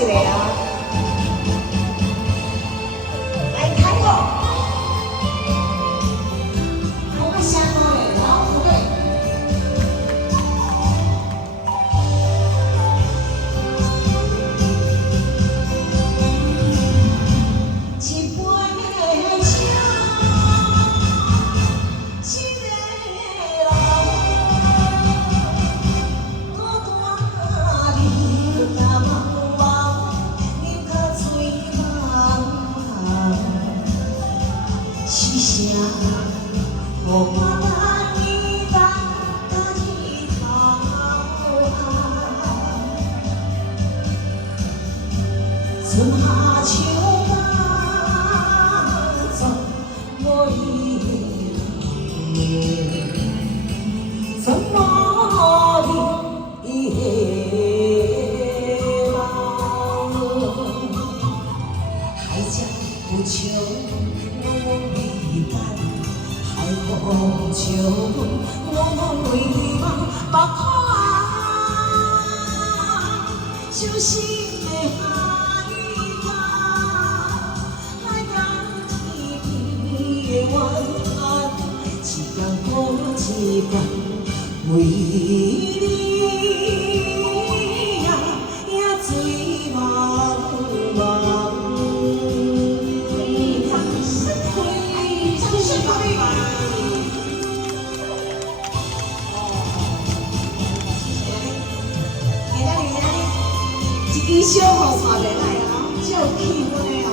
一个啊，来看我，我们相貌的老虎队。一杯茶，一个人，孤单人那茫茫，饮甲醉茫茫，是啥？予我难以当家己头红，春夏秋。我一怎么的忙？海角不求我为干，海风求我为梦，目看伤心的海岸。一天过一天，为你呀呀醉茫茫。一支小雨刷袂来哦，只有气氛的哦。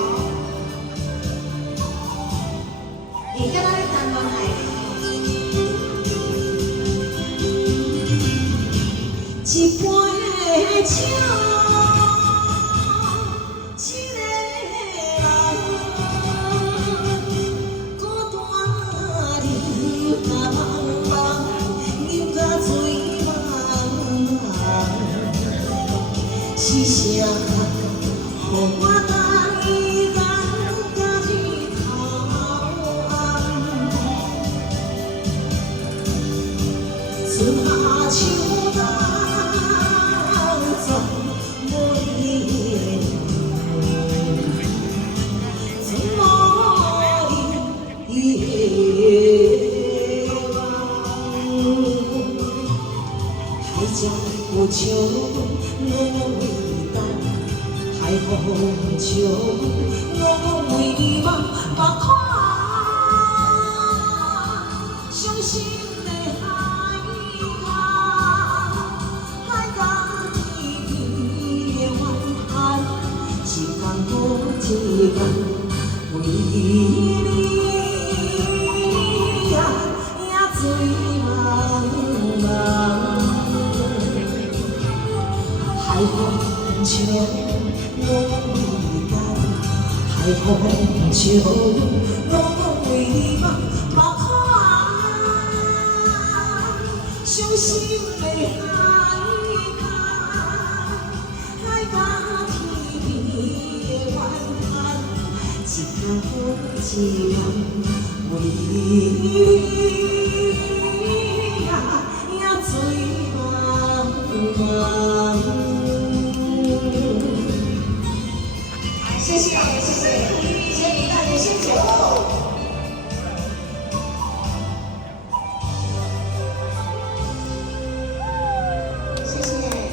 你敢若咧谈恋爱？一杯茶，一个人，孤单人那茫茫，饮甲醉茫茫，是啥？予我难以当家己头红，春夏秋冬。海角不求我为担，海风求我为梦，目看伤心的海角天边的怨恨，一天过一天，为你呀醉茫茫。海风求我为干，海风求我为梦，目看伤心的海角天边的怨恨，一天过一天，为你。